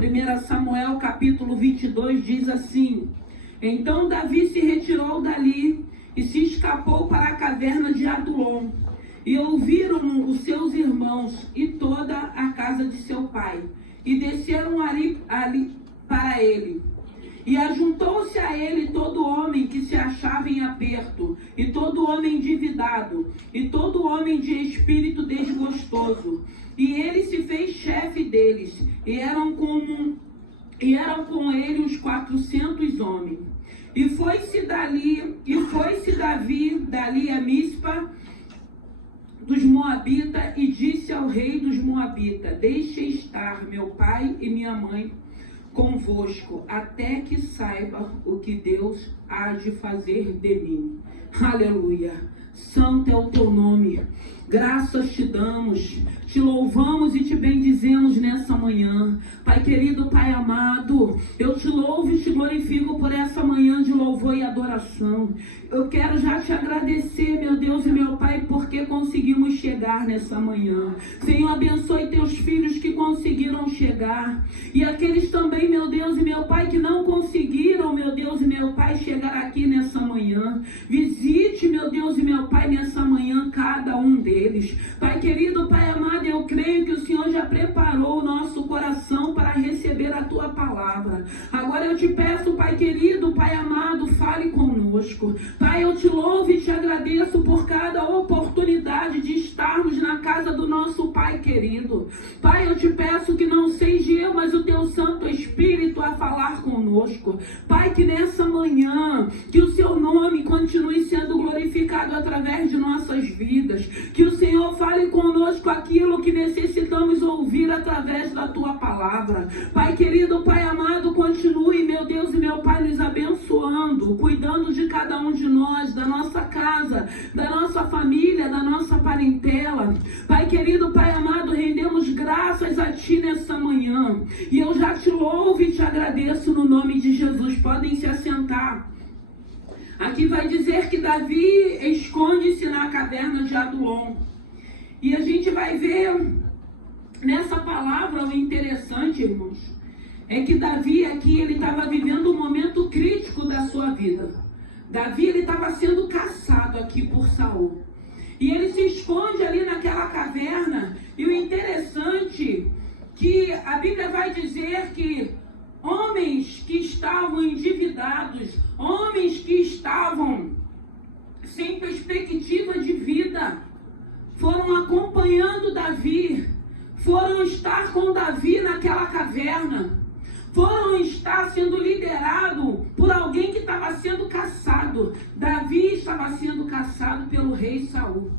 1 Samuel capítulo 22 diz assim: Então Davi se retirou dali e se escapou para a caverna de Adulom. E ouviram os seus irmãos e toda a casa de seu pai, e desceram ali para ele. E ajuntou-se a ele todo homem que se achava em aperto, e todo homem endividado, e todo homem de espírito desgostoso. E ele se fez chefe deles, e eram com ele uns 400 homens. E foi-se Davi dali a Mispa dos Moabitas, e disse ao rei dos Moabitas: Deixe estar meu pai e minha mãe convosco, até que saiba o que Deus há de fazer de mim. Aleluia. Santo é o teu nome. Graças te damos, te louvamos e te bendizemos nessa manhã. Pai querido, Pai amado, eu te louvo e te glorifico por essa manhã de louvor e adoração. Eu quero já te agradecer, meu Deus e meu Pai, porque conseguimos chegar nessa manhã. Senhor, abençoe teus filhos que conseguiram chegar. E aqueles também, meu Deus e meu Pai, que não conseguiram, meu Deus e meu Pai, chegar aqui nessa manhã. Visite, meu Deus e meu Pai, nessa manhã, cada um deles. Pai querido, Pai amado, eu creio que o Senhor já preparou o nosso coração para receber a tua palavra. Agora eu te peço, Pai querido, Pai amado, fale conosco. Pai, eu te louvo e te agradeço por cada oportunidade de estarmos na casa do nosso Pai querido. Pai, eu te peço que não seja eu, mas o teu Santo Espírito a falar conosco. Pai, que nessa manhã, que o seu nome continue sendo glorificado através de nossas vidas. Que o Senhor fale conosco aquilo que necessitamos ouvir através da tua palavra. Pai querido, Pai amado, continue, meu Deus e meu Pai, nos abençoando, cuidando de cada um de nós, da nossa casa, da nossa família, da nossa parentela. Pai querido, Pai amado, rendemos graças a Ti nessa manhã. E eu já te louvo e te agradeço no nome de Jesus. Podem se assentar. Aqui vai dizer que Davi esconde-se na caverna de Adulom. E a gente vai ver nessa palavra o interessante, irmãos, é que Davi aqui, ele estava vivendo um momento crítico da sua vida. Davi, ele estava sendo caçado aqui por Saul. E ele se esconde ali naquela caverna. E o interessante que a Bíblia vai dizer que homens que estavam endividados, homens que estavam sem perspectiva de vida, foram acompanhando Davi, foram estar com Davi naquela caverna, foram estar sendo liderado por alguém que estava sendo caçado. Davi estava sendo caçado pelo rei Saul.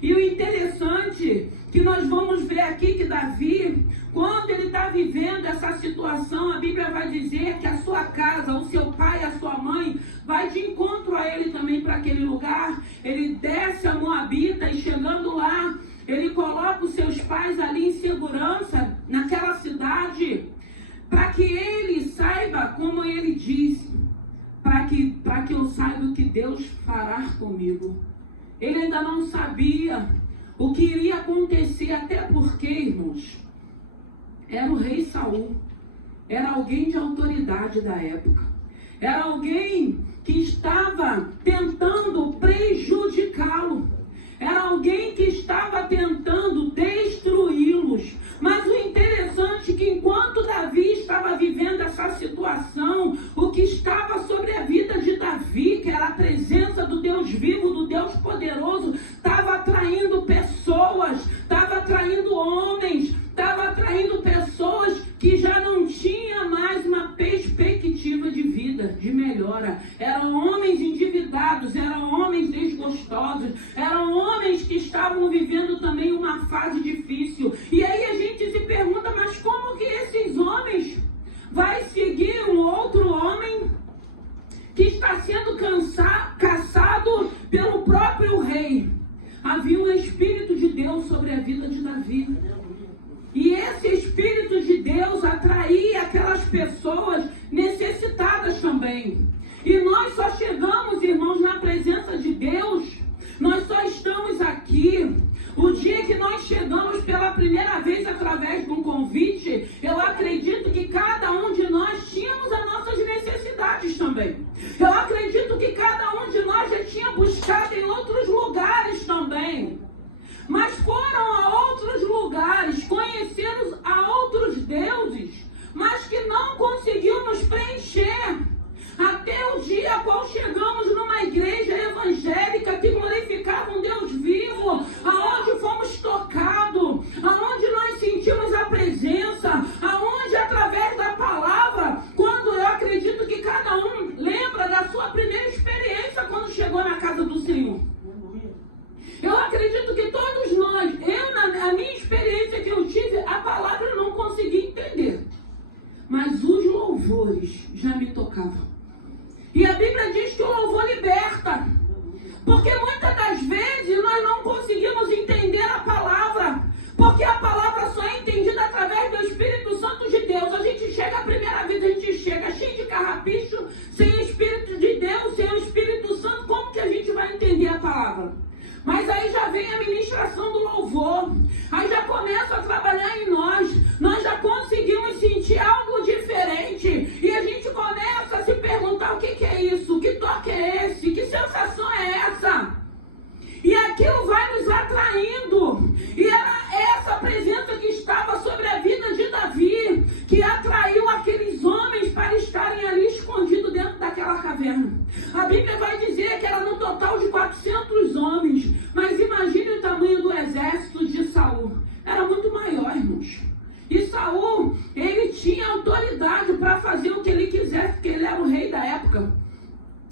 E o interessante que nós vamos ver aqui que Davi, quando ele está vivendo essa situação, a Bíblia vai dizer que a sua casa, o seu pai, a sua mãe, vai de encontro a ele também para aquele lugar. Ele desce a Moabita e chegando lá, ele coloca os seus pais ali em segurança naquela cidade, para que ele saiba, como ele disse, para que eu saiba o que Deus fará comigo. Ele ainda não sabia o que iria acontecer, até porque, irmãos, era o rei Saul, era alguém de autoridade da época, era alguém que estava tentando prejudicá-lo, era alguém que estava tentando destruí-los. Mas o interessante é que enquanto Davi estava vivendo essa situação, o que estava sobre a vida de Davi, que era a presença do Deus vivo, do Deus poderoso, estava atraindo pessoas, estava atraindo homens, estava atraindo pessoas que já não tinham mais uma perspectiva de vida, de melhora. Eram homens endividados, eram homens desgostosos, eram homens que estavam vivendo também uma fase difícil. E aí a gente se pergunta, mas como que esses homens vai seguir um outro homem que está sendo caçado pelo próprio rei? Havia um Espírito de Deus sobre a vida de Davi. E esse Espírito de Deus atraía aquelas pessoas necessitadas também. E nós só chegamos, irmãos, na presença de Deus, nós só estamos aqui o dia que nós chegamos pela primeira vez através de um convite. Eu acredito que cada buscado em outros lugares também. Mas foram a outros lugares, conheceram a outros deuses, mas que não conseguiu nos preencher. Até o dia a qual chegamos numa igreja evangélica que glorificava um Deus vivo, aonde fomos tocados, aonde nós sentimos a presença, aonde através da palavra, quando eu acredito que cada um lembra da sua primeira experiência quando chegou na casa do Senhor. Eu acredito que todos nós, na minha experiência que eu tive, a palavra eu não consegui entender. Mas os louvores já me tocavam. E a Bíblia diz que o louvor liberta. Porque muitas das vezes nós não conseguimos entender a palavra. Porque a palavra só é entendida através do Espírito Santo de Deus. A gente chega, a primeira vez a gente chega cheio de carrapicho, sem o Espírito de Deus, sem o Espírito Santo, como que a gente vai entender a palavra? Mas aí já vem a ministração do louvor, aí já começa a trabalhar em nós já conseguimos sentir algo diferente, e a gente começa a se perguntar o que é isso, que toque é esse, que sensação é essa? E aquilo vai nos atraindo, e era essa presença que estava sobre a vida de Davi, que atraiu aqueles homens para estarem ali escondidos dentro daquela caverna. A Bíblia vai dizer que era no total de 400 homens, mas imagine o tamanho do exército de Saul. Era muito maior, irmãos. E Saul, ele tinha autoridade para fazer o que ele quisesse, porque ele era o rei da época.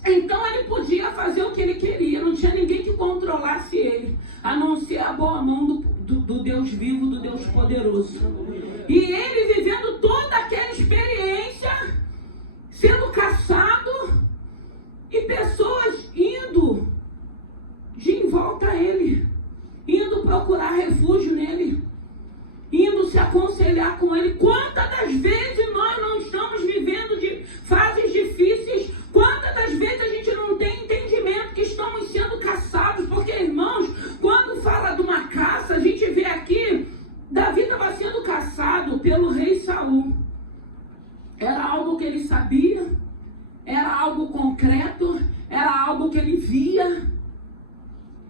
Então ele podia fazer o que ele queria, não tinha ninguém que controlasse ele, a não ser a boa mão do Deus vivo, do Deus poderoso. E ele vivendo toda aquela experiência, sendo caçado, e pessoas indo de em volta a ele, indo procurar refúgio nele, indo se aconselhar com ele. Quantas das vezes nós não estamos vivendo de fases difíceis? Quantas das vezes a gente não tem entendimento que estamos sendo caçados? Porque, irmãos, quando fala de uma caça, a gente vê aqui, Davi estava sendo caçado pelo rei Saul. Era algo que ele sabia, era algo concreto, era algo que ele via.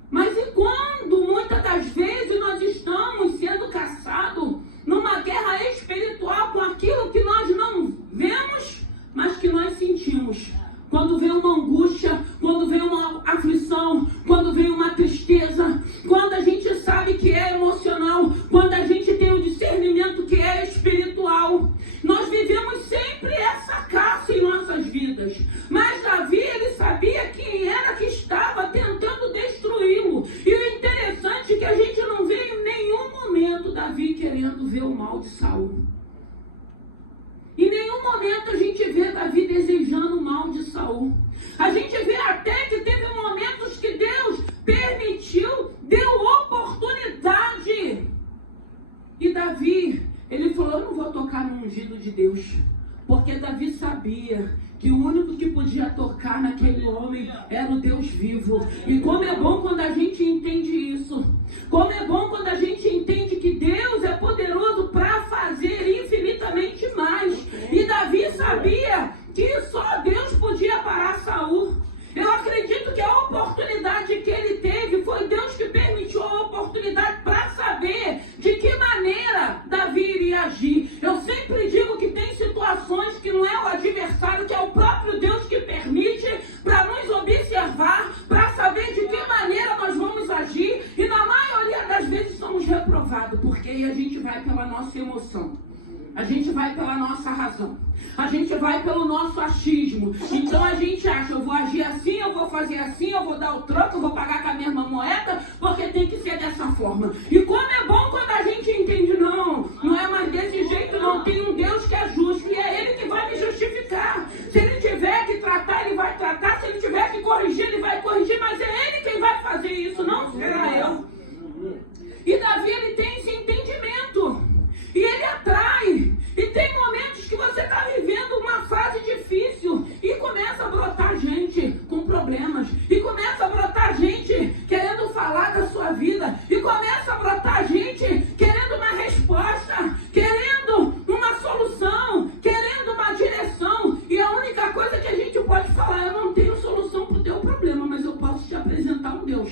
Mas e quando muitas das vezes nós estamos sendo caçados numa guerra espiritual com aquilo que nós não vemos, mas que nós sentimos? Quando vem uma angústia, quando vem uma aflição, quando vem uma tristeza, quando a gente sabe que é emocional, quando a gente tem o discernimento que é espiritual, nós vivemos sempre essa caça em nossas vidas. Mas Davi, ele sabia quem era que estava tentando destruí-lo. E o interessante é que a gente não vê em nenhum momento Davi querendo ver o mal de Saul. Em nenhum momento a gente vê Davi desejando o mal de Saul. A gente vê até que teve momentos que Deus permitiu, deu oportunidade. E Davi, ele falou, eu não vou tocar no ungido de Deus. Porque Davi sabia que o único que podia tocar naquele homem era o Deus vivo. E como é bom quando a gente entende isso. Como é bom quando a gente entende que Deus é poderoso para fazer infinitamente mais. E Davi sabia que só Deus podia parar Saul. Eu acredito que a oportunidade que ele teve foi Deus que permitiu a oportunidade para saber de que maneira Davi iria agir. Eu sempre digo que tem situações que não é o adversário, que é o próprio Deus que permite para nos observar, para saber de que maneira nós vamos agir. E na maioria das vezes somos reprovados, porque aí a gente vai pela nossa emoção. A gente vai pela nossa razão. A gente vai pelo nosso achismo. Então a gente acha, eu vou agir assim, eu vou fazer assim, eu vou dar o troco, eu vou pagar com a mesma moeda, porque tem que ser dessa forma. E como é bom quando a gente entende, não é mais desse jeito, não. Tem um Deus que é justo e é Ele que vai me justificar. Se Ele tiver que tratar, Ele vai tratar. Se Ele tiver que corrigir, Ele vai corrigir. Mas é Ele quem vai fazer isso, não será eu. E Davi, ele tem esse entendimento. E ele atrai. E tem momentos que você está vivendo uma fase difícil e começa a brotar gente com problemas. E começa a brotar gente querendo falar da sua vida. E começa a brotar gente querendo uma resposta, querendo uma solução, querendo uma direção. E a única coisa que a gente pode falar, eu não tenho apresentar um Deus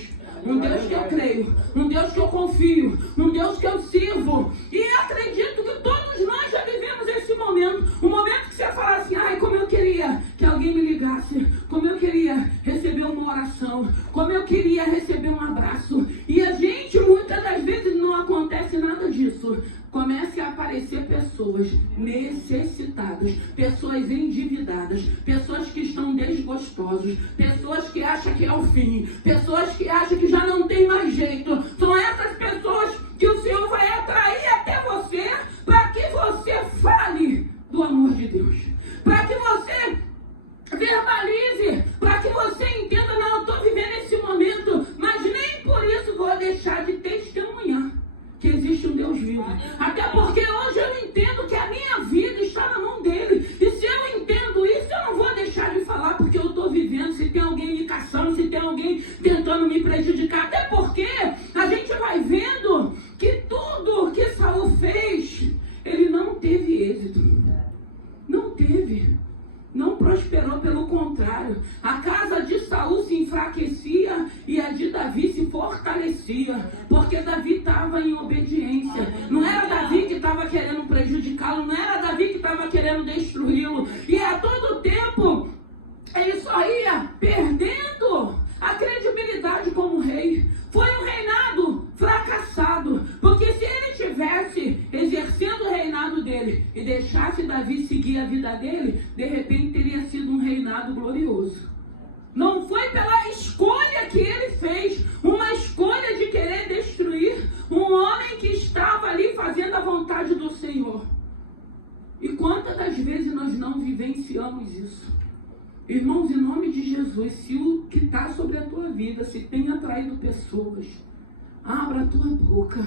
que eu creio, um Deus que eu confio, um Deus que eu sirvo. E acredito que todos nós já vivemos esse momento, um momento que você fala assim, ai, como eu queria que alguém me ligasse, como eu queria receber uma oração, como eu queria receber um abraço. E a gente, muitas das vezes, não acontece nada disso. Comece a aparecer pessoas necessitadas, pessoas endividadas, pessoas que estão desgostosos, pessoas que acham que é o fim, pessoas que acham que já não tem mais jeito. São essas pessoas que o Senhor vai atrair até você para que você fale do amor de Deus, para que você verbalize, para que você entenda, não, eu estou vivendo esse momento, mas nem por isso vou deixar de testemunhar que existe um Deus vivo. Até porque hoje eu entendo que a minha vida está na mão dele. E se eu entendo isso, eu não vou deixar de falar porque eu estou vivendo. Se tem alguém me caçando, se tem alguém tentando me prejudicar. Até porque a gente vai vendo que tudo que Saul fez, ele não teve êxito. Não teve. Não prosperou, pelo contrário. A casa de Saul se enfraquecia e a de Davi se fortalecia, porque Davi estava em obediência. Não era Davi que estava querendo prejudicá-lo, não era Davi que estava querendo destruí-lo. E a todo tempo ele só ia perdendo a credibilidade como rei. Foi um reinado fracassado, porque se ele tivesse exercendo o reinado dele e deixasse Davi seguir a vida dele, de repente teria sido um reinado glorioso. Não foi pela escolha que ele fez, uma escolha de querer destruir um homem que estava ali fazendo a vontade do Senhor. E quantas das vezes nós não vivenciamos isso? Irmãos, em nome de Jesus, se o que está sobre a tua vida, se tem atraído pessoas, abra a tua boca,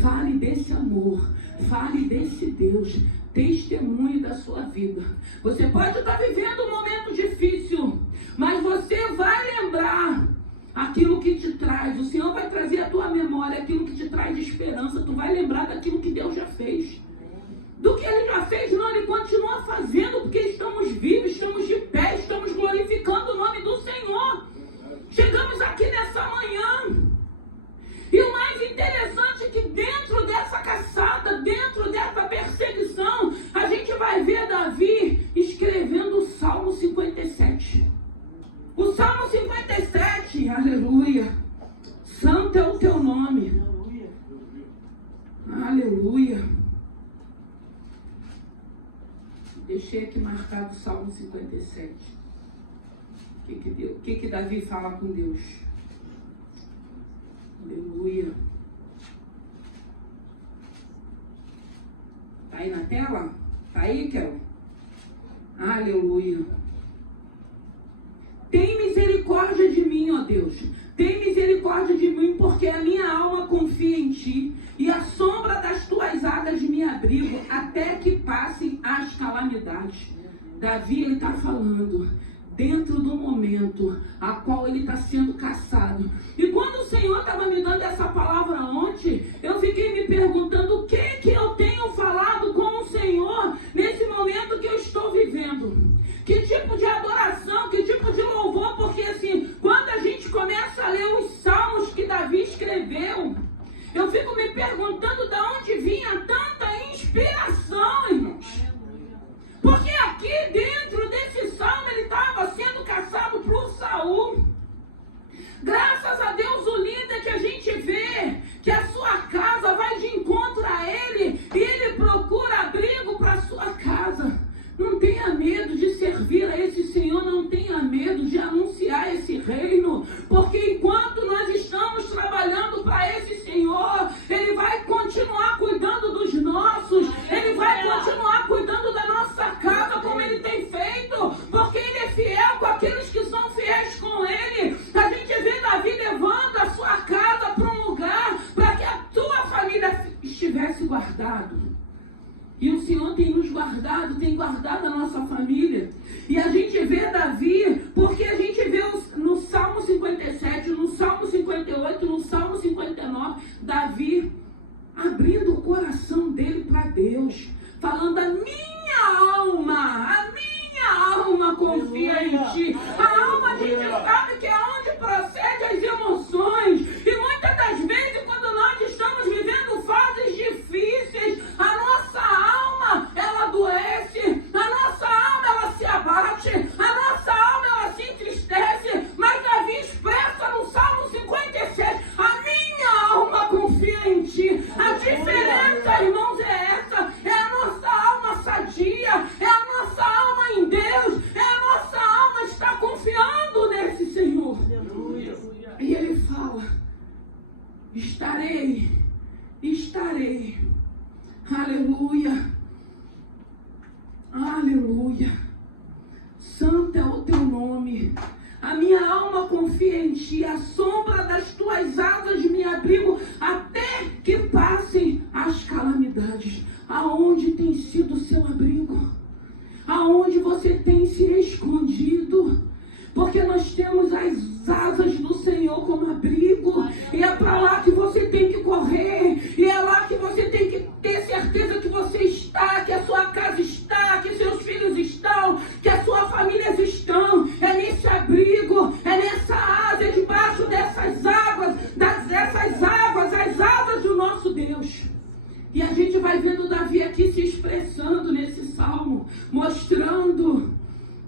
fale desse amor, fale desse Deus, testemunhe da sua vida. Você pode estar vivendo um momento difícil, mas você vai lembrar aquilo que te traz, o Senhor vai trazer à tua memória aquilo que te traz de esperança. Tu vai lembrar daquilo que Deus já fez. Do que Ele já fez, não, Ele continua fazendo, porque estamos vivos, estamos de pé, estamos glorificando o nome do Senhor. Chegamos aqui nessa manhã. E o mais interessante é que dentro dessa caçada, dentro dessa perseguição, a gente vai ver Davi escrevendo o Salmo 57. O Salmo 57, aleluia. Santo é o teu nome. Aleluia. Deixei aqui marcado o Salmo 57. O que Davi fala com Deus? Aleluia. Tá aí na tela? Tá aí, Kel? Aleluia. Tem misericórdia de mim, ó Deus. Tem misericórdia de mim, porque a minha alma confia em ti. E a sombra das tuas asas me abrigo, até que passem as calamidades. Davi, ele está falando dentro do momento a qual ele está sendo caçado. E quando o Senhor estava me dando essa palavra ontem, eu fiquei me perguntando o que eu tenho falado com o Senhor nesse momento que eu estou vivendo. Que tipo de adoração, que tipo de louvor, porque assim, quando a gente começa a ler os salmos que Davi escreveu, eu fico me perguntando de onde vinha tanta inspiração, irmãos. Porque aqui dentro desse salmo ele estava sendo caçado por Saul. Graças a Deus, o lindo é que a gente vê que a sua casa vai de encontro a ele e ele procura abrigo para a sua casa. Não tenha medo de servir a esse Senhor, não tenha medo de anunciar esse reino, porque enquanto nós estamos trabalhando para esse Senhor, Ele vai continuar cuidando dos nossos, Ele vai continuar cuidando da nossa casa como Ele tem feito, porque Ele é fiel com aqueles que são fiéis com Ele. A gente vê Davi levando a sua casa para um lugar para que a tua família estivesse guardada. E o Senhor tem nos guardado, tem guardado a nossa família. E a gente vê Davi, porque a gente vê no Salmo 57, no Salmo 58, no Salmo 59, Davi abrindo o coração dele para Deus, falando: a minha alma confia em ti. A alma, a gente sabe que é onde procede estarei. Aleluia. Aleluia. Santo é o teu nome. A minha alma confia em ti. A sombra das tuas asas me abrigo até que passem as calamidades. Aonde tem sido o seu abrigo? Aonde você tem se escondido? Porque nós temos as asas do Senhor como abrigo. E é para lá que você tem que correr. E é lá que você tem que ter certeza que você está, que a sua casa está, que seus filhos estão, que as suas famílias estão. É nesse abrigo, é nessa asa, é debaixo dessas águas, as asas do nosso Deus. E a gente vai vendo Davi aqui se expressando nesse salmo, mostrando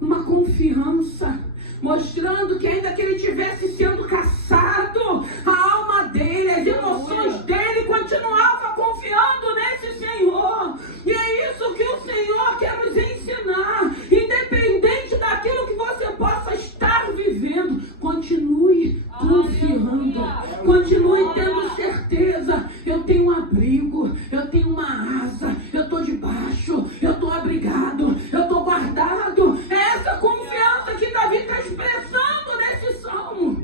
uma confiança, mostrando que ainda que ele estivesse sendo caçado, a alma dele, as emoções dele continuava confiando nesse Senhor. E é isso que o Senhor quer nos ensinar. Independente daquilo que você possa estar vivendo, continue confiando, continue tendo certeza. Eu tenho um abrigo, eu tenho uma asa, eu estou debaixo, eu estou abrigado, eu estou guardado. É essa confiança que Davi está expressando nesse salmo.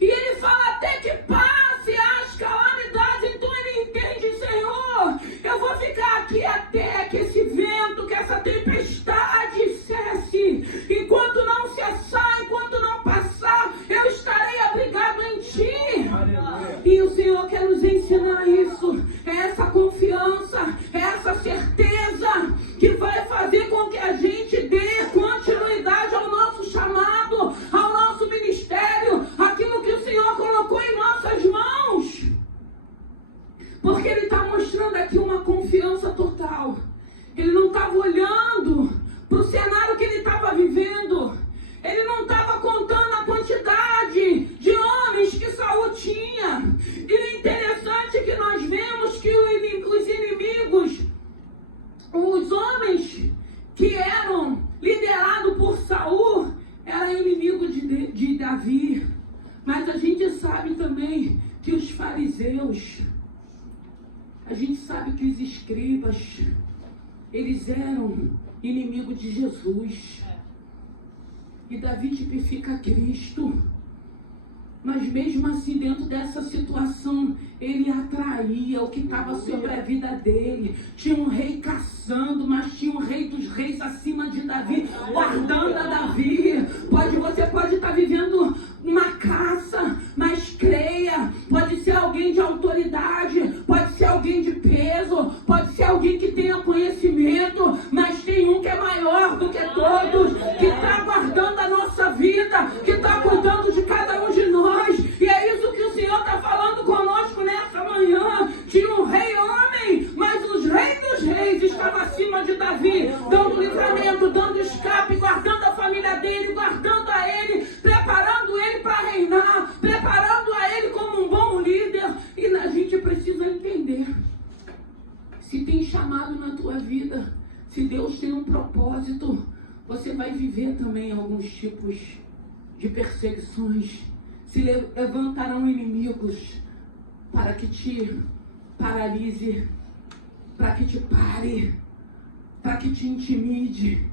E ele fala até que passe as calamidades. Então ele entende, Senhor, eu vou ficar aqui até que esse vento, que essa tempestade cesse. Enquanto não cessar, enquanto não passar, eu estarei abrigado em ti. Aleluia. E o Senhor quer nos ensinar isso. É essa confiança, é essa certeza que vai fazer com que a gente dê continuidade ao nosso chamado, ao nosso ministério, aquilo que o Senhor colocou em nossas mãos. Porque Ele está mostrando aqui uma confiança total. Ele não estava olhando para o cenário que ele estava vivendo. Ele não estava contando a quantidade de homens que Saul tinha. E o interessante é que nós vemos que os inimigos, os homens que eram liderados por Saul, eram inimigos de Davi. Mas a gente sabe também que os fariseus, a gente sabe que os escribas, eles eram inimigos de Jesus. E Davi tipifica Cristo. Mas mesmo assim, dentro dessa situação, ele atraía o que estava sobre a vida dele. Tinha um rei caçando, mas tinha um rei dos reis acima de Davi, guardando a Davi. Você pode estar vivendo uma caça, mas creia. Pode ser alguém de autoridade, pode ser alguém de peso, pode ser alguém que tenha conhecimento, mas tem um que é maior do que todos, que está guardando a nossa vida, que está cuidando de cada um de nós. E é isso que o Senhor está falando conosco nessa manhã. Tinha um rei homem, mas os reis dos reis estavam acima de Davi, dando livramento, dando escape, guardando a família dele, guardando a ele, preparando ele para reinar, preparando a ele como um bom líder. E a gente precisa entender, se tem chamado na tua vida, se Deus tem um propósito, você vai viver também alguns tipos de perseguições. Se levantarão inimigos para que te paralise, para que te pare, para que te intimide,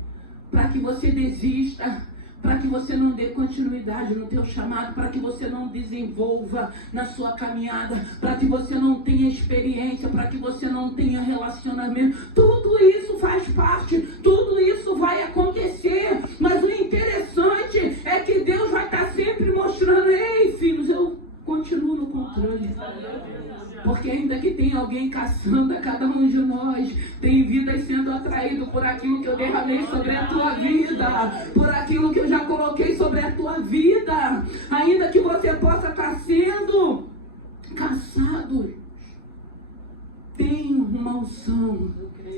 para que você desista, para que você não dê continuidade no teu chamado, para que você não desenvolva na sua caminhada, para que você não tenha experiência, para que você não tenha relacionamento. Tudo isso faz parte, tudo isso vai acontecer, mas o interessante é que Deus vai estar sempre mostrando: ei, filhos, eu continuo no controle. Porque ainda que tenha alguém caçando a cada um de nós, tem vidas sendo atraídas por aquilo que eu derramei sobre a tua vida, por aquilo que eu já coloquei sobre a tua vida. Ainda que você possa estar sendo caçado, tem uma unção.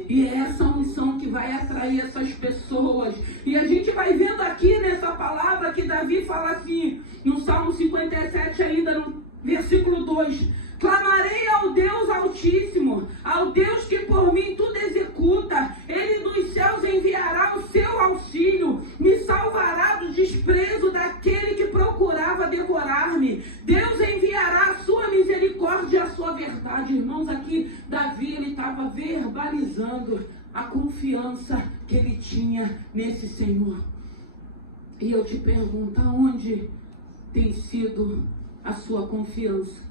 E é essa unção que vai atrair essas pessoas. E a gente vai vendo aqui nessa palavra que Davi fala assim, no Salmo 57 ainda, no versículo 2: clamarei ao Deus Altíssimo, ao Deus que por mim tudo executa. Ele dos céus enviará o seu auxílio, me salvará do desprezo daquele que procurava devorar-me. Deus enviará a sua misericórdia verdade, irmãos, aqui Davi, ele estava verbalizando a confiança que ele tinha nesse Senhor. E eu te pergunto, aonde tem sido a sua confiança?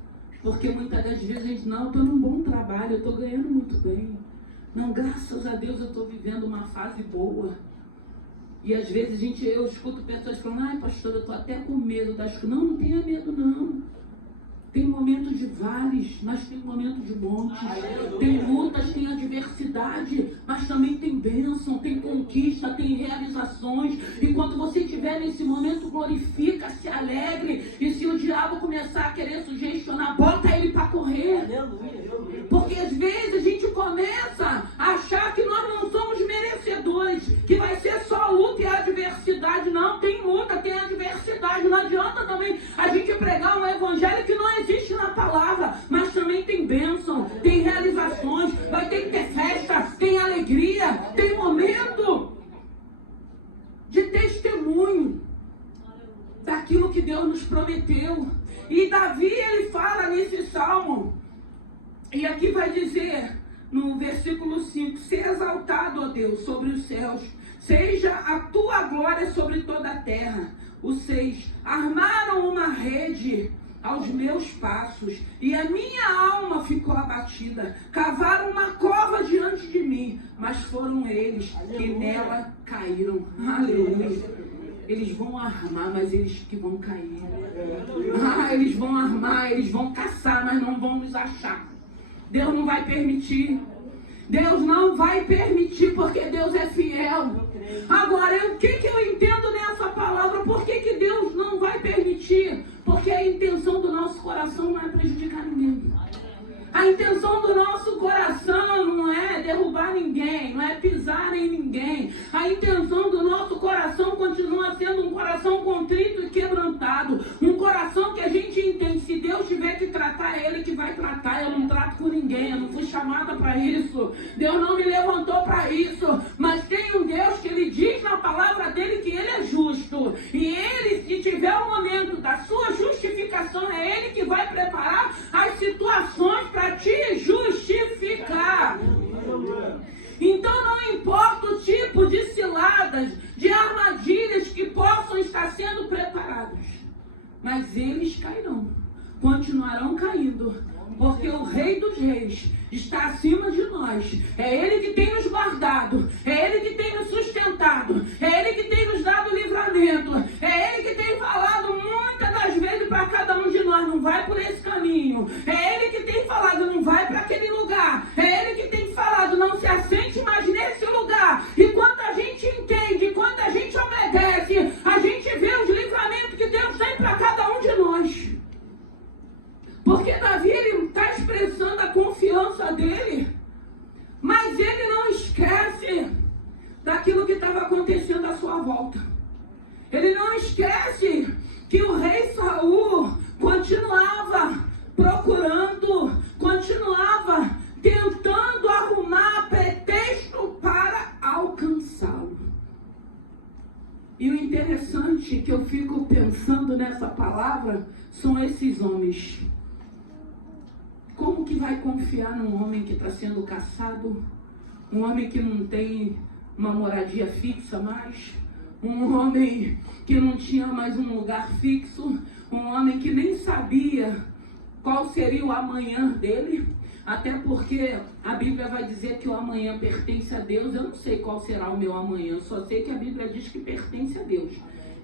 Porque muitas das vezes a gente, não, eu estou num bom trabalho, eu estou ganhando muito bem. Não, graças a Deus eu estou vivendo uma fase boa. E às vezes eu escuto pessoas falando, ai pastor, eu estou até com medo das coisas. Não, não tenha medo não. Tem momentos de vales, mas tem momentos de montes. Tem lutas, tem adversidade, mas também tem bênção, tem conquista, tem realizações. E quando você estiver nesse momento, glorifica, se alegre. E se o diabo começar a querer sugestionar, bota ele para correr. Porque às vezes a gente começa a achar que nós não somos merecedores, que vai ser só luta e adversidade. Não, tem luta, tem adversidade. Não adianta também a gente pregar um evangelho que não existe na palavra, mas também tem bênção, tem realizações, vai ter que ter festa, tem alegria, tem momento de testemunho daquilo que Deus nos prometeu. E Davi, ele fala nesse salmo, e aqui vai dizer no versículo 5, ser exaltado, ó Deus, sobre os céus, seja a tua glória sobre toda a terra. O 6, armaram uma rede aos meus passos, e a minha alma ficou abatida. Cavaram uma cova diante de mim, mas foram eles que nela caíram. Aleluia. Eles vão armar, mas eles que vão cair. Eles vão armar, eles vão caçar, mas não vão nos achar. Deus não vai permitir. Deus não vai permitir, porque Deus é fiel. Agora, o que eu entendo nessa palavra? Por que Deus não vai permitir? Porque a intenção do nosso coração não é prejudicar ninguém. A intenção do nosso coração não é derrubar ninguém, não é pisar em ninguém. A intenção do nosso coração continua sendo um coração contrito e quebrantado. Um coração que a gente entende, se Deus tiver que tratar, é Ele que vai tratar. Eu não trato com ninguém, eu não fui chamada para isso. Deus não me levantou para isso. Mas tem um Deus que Ele diz na palavra dEle que Ele é justo. E Ele, se tiver o momento da sua justificação, é Ele que vai preparar as situações para te justificar. Então não importa o tipo de ciladas, de armadilhas que possam estar sendo preparadas, mas eles cairão, continuarão caindo, porque o Rei dos Reis está acima de nós. É Ele que tem nos guardado, é Ele que tem nos sustentado, é Ele que tem nos dado livramento, é Ele que tem falado muitas das vezes para cada um de nós, não vai por esse caminho. É Ele que tem falado, não vai para aquele lugar. É Ele que tem falado, não se assente mais nesse lugar. E quando a gente entende, quando a gente obedece, a gente vê os livramentos que Deus tem para cada um de nós. Porque Davi, ele está expressando a confiança dele, mas ele não esquece daquilo que estava acontecendo à sua volta. Ele não esquece que o rei Saul continuava procurando, continuava tentando arrumar pretexto para alcançá-lo. E o interessante que eu fico pensando nessa palavra são esses homens. Como que vai confiar num homem que está sendo caçado? Um homem que não tem uma moradia fixa mais? Um homem que não tinha mais um lugar fixo? Um homem que nem sabia qual seria o amanhã dele? Até porque a Bíblia vai dizer que o amanhã pertence a Deus. Eu não sei qual será o meu amanhã, só sei que a Bíblia diz que pertence a Deus.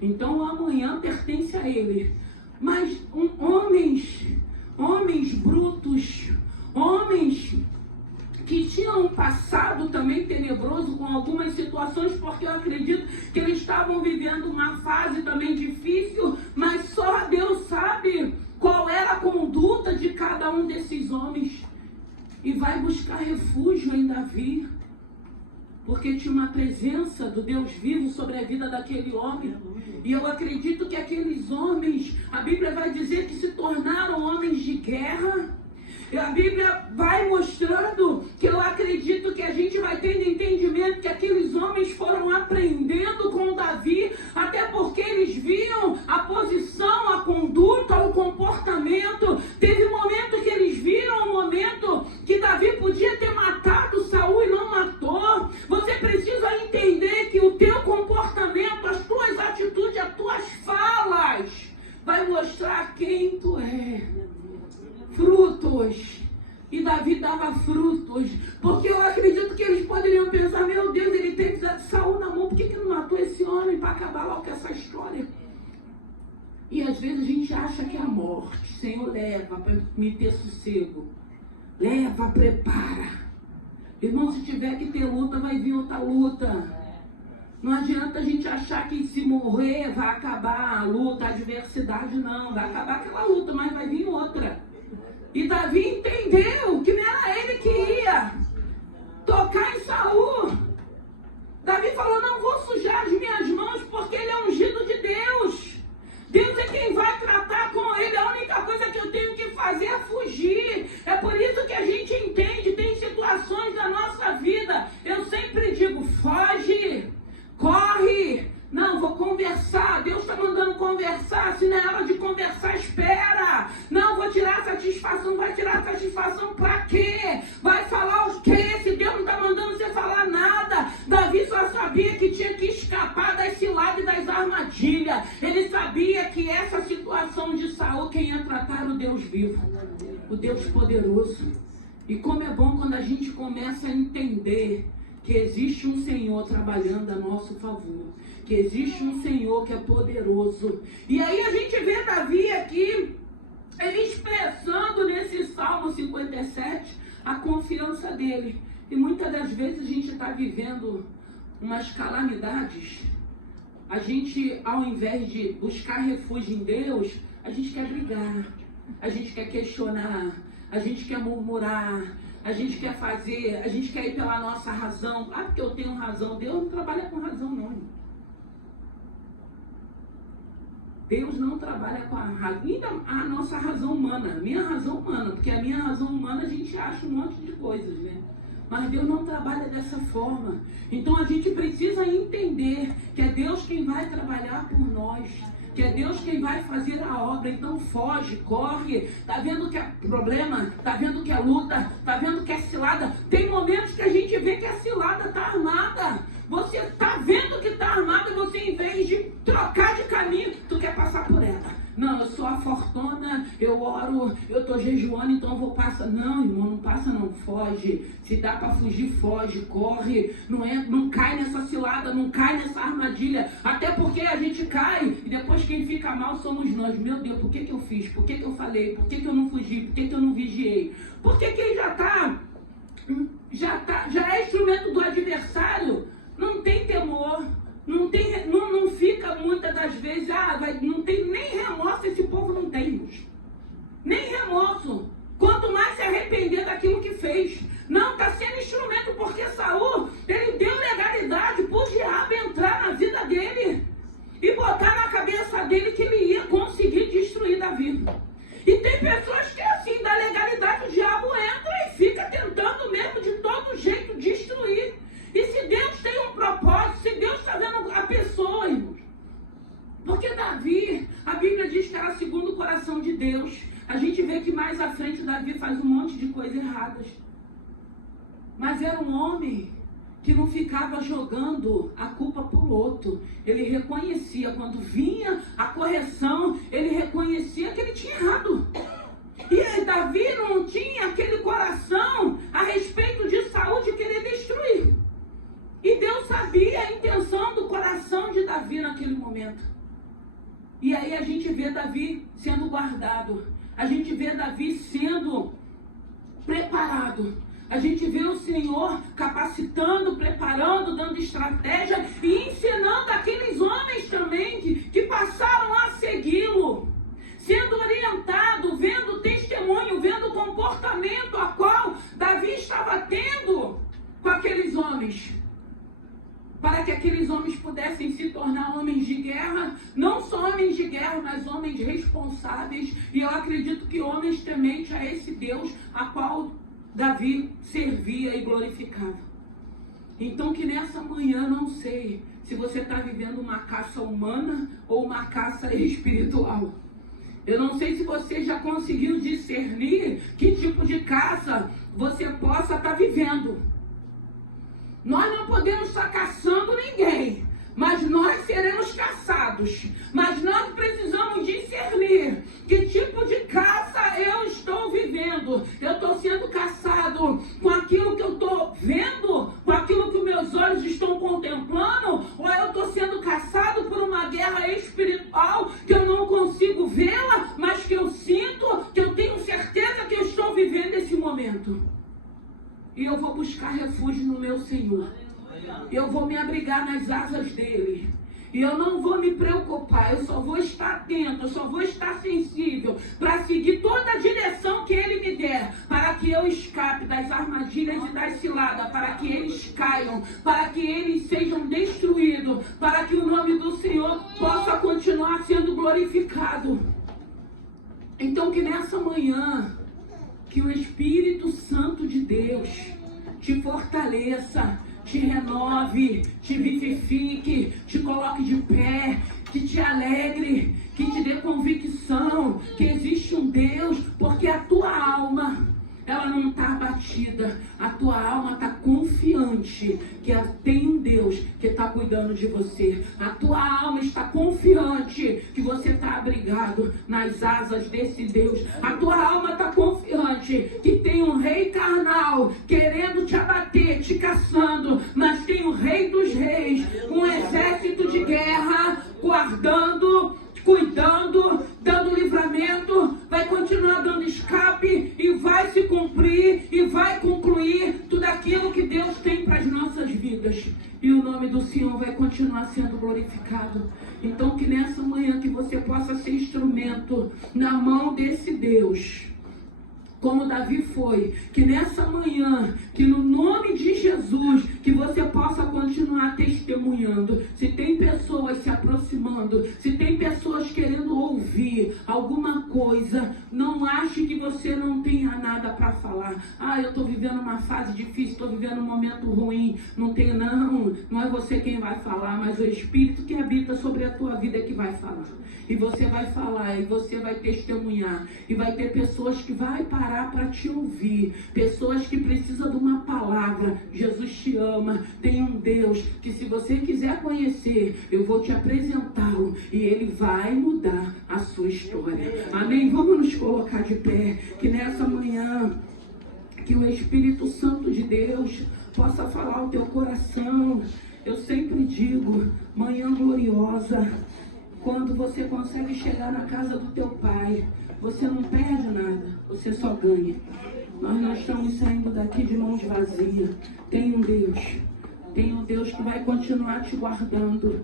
Então o amanhã pertence a Ele. Mas homens brutos, homens que tinham um passado também tenebroso com algumas situações, porque eu acredito que eles estavam vivendo uma fase também difícil, mas só Deus sabe qual era a conduta de cada um desses homens. E vai buscar refúgio em Davi, porque tinha uma presença do Deus vivo sobre a vida daquele homem. E eu acredito que aqueles homens, a Bíblia vai dizer que se tornaram homens de guerra. E a Bíblia vai mostrando que eu acredito que a gente vai tendo entendimento que aqueles homens foram aprendendo com Davi, até porque eles viam a posição, a conduta, o comportamento. Teve um momento que eles viram um momento mostrar quem tu é. Frutos. E Davi dava frutos. Porque eu acredito que eles poderiam pensar, meu Deus, ele teve Saul na mão, por que não matou esse homem para acabar logo com essa história? E às vezes a gente acha que é a morte. Senhor, leva para me ter sossego. Leva, prepara. Irmão, se tiver que ter luta, vai vir outra luta. Não adianta a gente achar que se morrer vai acabar a luta, a adversidade, não. Vai acabar aquela luta, mas vai vir outra. E Davi entendeu que não era ele que ia tocar em Saul. Davi falou, não vou sujar as minhas mãos porque ele é ungido de Deus. Deus é quem vai tratar com ele. A única coisa que eu tenho que fazer é fugir. É por isso que a gente entende, tem situações da nossa vida. Eu sempre digo, foge, corre. Não, vou conversar. Deus está mandando conversar. Se não é hora de conversar, espera. Não, vou tirar satisfação. Vai tirar satisfação para quê? Vai falar o quê? Se Deus não está mandando você falar nada. Davi só sabia que tinha que escapar das ciladas e das armadilhas. Ele sabia que essa situação de Saul, quem ia tratar era o Deus vivo, o Deus poderoso. E como é bom quando a gente começa a entender que existe um Senhor trabalhando a nosso favor, que existe um Senhor que é poderoso. E aí a gente vê Davi aqui, ele expressando nesse Salmo 57 a confiança dele. E muitas das vezes a gente está vivendo umas calamidades. A gente, ao invés de buscar refúgio em Deus, a gente quer brigar, a gente quer questionar, a gente quer murmurar, a gente quer fazer, a gente quer ir pela nossa razão. Ah, porque eu tenho razão. Deus não trabalha com razão, não. Deus não trabalha com a nossa razão humana, a minha razão humana, porque a minha razão humana a gente acha um monte de coisas, né? Mas Deus não trabalha dessa forma. Então a gente precisa entender que é Deus quem vai trabalhar por nós, que é Deus quem vai fazer a obra. Então foge, corre. Tá vendo que é problema? Tá vendo que é luta? Tá vendo que é cilada? Tem momentos que a gente vê que a cilada tá armada. Você tá vendo que tá armada, você em vez de trocar de caminho, tu quer passar por ela. Não, eu sou a fortuna, eu oro, eu tô jejuando, então eu vou passar. Não, irmão, não passa não, foge. Se dá para fugir, foge, corre. Não cai nessa cilada, não cai nessa armadilha. Até porque a gente cai e depois quem fica mal somos nós. Meu Deus, por que eu fiz? Por que eu falei? Por que eu não fugi? Por que eu não vigiei? Porque quem já é instrumento do adversário, não tem temor. Não fica muitas das vezes, não tem nem remorso, esse povo não tem. Nem remorso. Quanto mais se arrepender daquilo que fez. Não, está sendo instrumento, porque Saul, ele deu legalidade para o diabo entrar na vida dele e botar na cabeça dele que ele ia conseguir destruir Davi. E tem pessoas que assim, da legalidade, o diabo entra e fica tentando mesmo de todo jeito destruir. E se Deus tem um propósito, se Deus está vendo a pessoa, irmãos. Porque Davi, a Bíblia diz que era segundo o coração de Deus. A gente vê que mais à frente Davi faz um monte de coisas erradas. Mas era um homem que não ficava jogando a culpa para o outro. Ele reconhecia, quando vinha a correção, ele reconhecia que ele tinha errado. E aí, Davi não tinha aquele coração a respeito de Saul de querer destruir. E Deus sabia a intenção do coração de Davi naquele momento. E aí a gente vê Davi sendo guardado. A gente vê Davi sendo preparado. A gente vê o Senhor capacitando, preparando, dando estratégia e ensinando aqueles homens também que passaram a segui-lo. Sendo orientado, vendo o testemunho, vendo o comportamento a qual Davi estava tendo com aqueles homens. Para que aqueles homens pudessem se tornar homens de guerra, não só homens de guerra, mas homens responsáveis. E eu acredito que homens tementes a esse Deus a qual Davi servia e glorificava. Então que nessa manhã, não sei se você está vivendo uma caça humana ou uma caça espiritual. Eu não sei se você já conseguiu discernir que tipo de caça você possa estar vivendo. Nós não podemos estar caçando ninguém, mas nós seremos caçados. Mas nós precisamos discernir eu vou buscar refúgio no meu Senhor. Eu vou me abrigar nas asas dele. E eu não vou me preocupar, eu só vou estar atento, eu só vou estar sensível para seguir toda a direção que ele me der, para que eu escape das armadilhas e das ciladas, para que eles caiam, para que eles sejam destruídos, para que o nome do Senhor possa continuar sendo glorificado. Então que nessa manhã, que o Espírito Santo de Deus te fortaleça, te renove, te vivifique, te coloque de pé, que te alegre, que te dê convicção que existe um Deus, porque a tua alma, ela não está abatida, a tua alma está confiante que tem um Deus que está cuidando de você. A tua alma está confiante que você está abrigado nas asas desse Deus. A tua alma está confiante que tem um rei carnal querendo te abater, te caçando, mas tem o Rei dos Reis, um exército de guerra guardando, cuidando, dando livramento, vai continuar dando escape e vai se cumprir e vai concluir tudo aquilo que Deus tem para as nossas vidas. E o nome do Senhor vai continuar sendo glorificado. Então que nessa manhã que você possa ser instrumento na mão desse Deus, como Davi foi, que nessa manhã, que no nome de Jesus, que você possa continuar testemunhando. Se tem pessoas se aproximando, se tem pessoas querendo ouvir alguma coisa, não ache que você não tenha nada para falar. Ah, eu estou vivendo uma fase difícil, estou vivendo um momento ruim, não tenho, não é você quem vai falar, mas o Espírito que habita sobre a tua vida é que vai falar. E você vai falar, e você vai testemunhar, e vai ter pessoas que vai parar para te ouvir, pessoas que precisam de uma palavra. Jesus te ama, tem um Deus que, se você quiser conhecer, eu vou te apresentá-lo e ele vai mudar a sua história. Amém? Vamos nos colocar de pé, que nessa manhã, que o Espírito Santo de Deus possa falar ao teu coração. Eu sempre digo, manhã gloriosa, quando você consegue chegar na casa do teu Pai, você não perde nada, você só ganha. Nós não estamos saindo daqui de mãos vazias. Tem um Deus que vai continuar te guardando.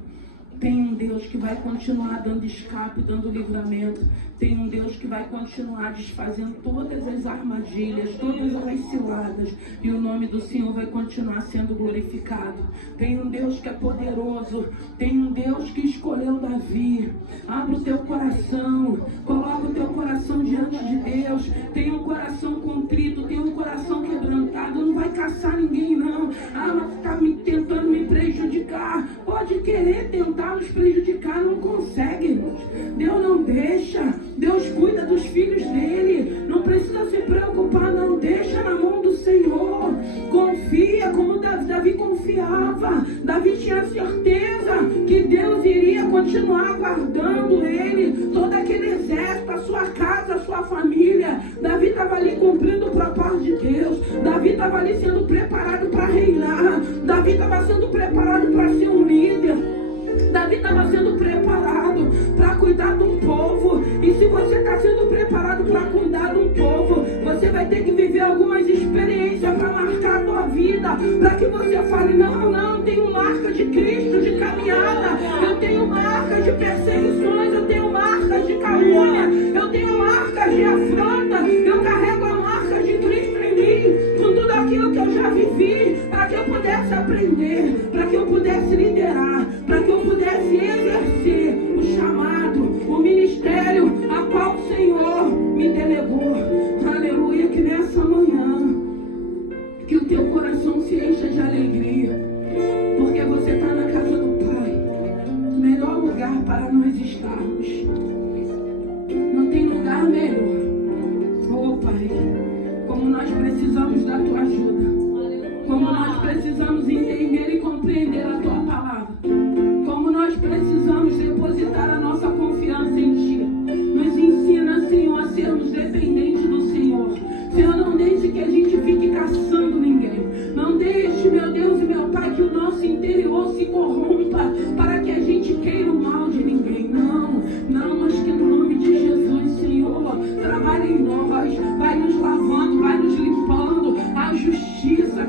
Tem um Deus que vai continuar dando escape, dando livramento. Tem um Deus que vai continuar desfazendo todas as armadilhas, todas as ciladas. E o nome do Senhor vai continuar sendo glorificado. Tem um Deus que é poderoso. Tem um Deus que escolheu Davi. Abre o teu coração. Coloca o teu coração diante de Deus. Tem um coração contrito. Tem um coração quebrantado. Não vai caçar ninguém, não. Ah, mas está tentando me prejudicar. Pode querer tentar nos prejudicar, não consegue, irmãos. Deus não deixa. Deus cuida dos filhos dele. Não precisa se preocupar, não. Deixa na mão do Senhor. Confia como Davi confiava. Davi tinha certeza que Deus iria continuar guardando ele, todo aquele exército, a sua casa, a sua família. Davi estava ali cumprindo o propósito de Deus. Davi estava ali sendo preparado para reinar. Davi estava sendo preparado para ser um líder. Davi estava sendo preparado para cuidar de um povo. E se você está sendo preparado para cuidar de um povo, você vai ter que viver algumas experiências para marcar a tua vida, para que você fale, não, tenho marca de Cristo, de caminhada, eu tenho marcas de perseguições, eu tenho marcas de calúnia, eu tenho marcas de afronta, eu carrego a marca de Cristo em mim, com tudo aquilo que eu já vivi, para que eu pudesse aprender, para que eu pudesse liderar, para que eu pudesse exercer o chamado, o ministério a qual o Senhor me delegou. Aleluia, que nessa manhã, que o teu coração se encha de alegria, porque você está na casa do Pai, o melhor lugar para nós estarmos. Não tem lugar melhor. Oh Pai, como nós precisamos da tua ajuda, como nós precisamos entender e compreender a tua palavra, como nós precisamos depositar a nossa confiança em Ti. Nos ensina, Senhor, a sermos dependentes do Senhor. Senhor, não deixe que a gente fique caçando ninguém. Não deixe, meu Deus e meu Pai, que o nosso interior se corrompa para que a gente queira o mal de ninguém. Não, mas que no nome de Jesus, Senhor, trabalhe em nós, vai nos lavando, vai nos limpando. A justiça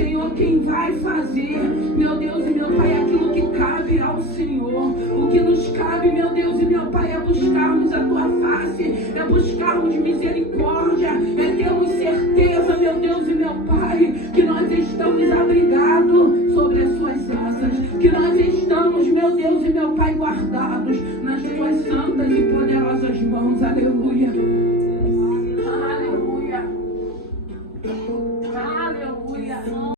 Senhor, quem vai fazer, meu Deus e meu Pai, aquilo que cabe ao Senhor. O que nos cabe, meu Deus e meu Pai, é buscarmos a Tua face, é buscarmos misericórdia, é termos certeza, meu Deus e meu Pai, que nós estamos abrigados sobre as Suas asas, que nós estamos, meu Deus e meu Pai, guardados nas Tuas santas e poderosas mãos. Aleluia.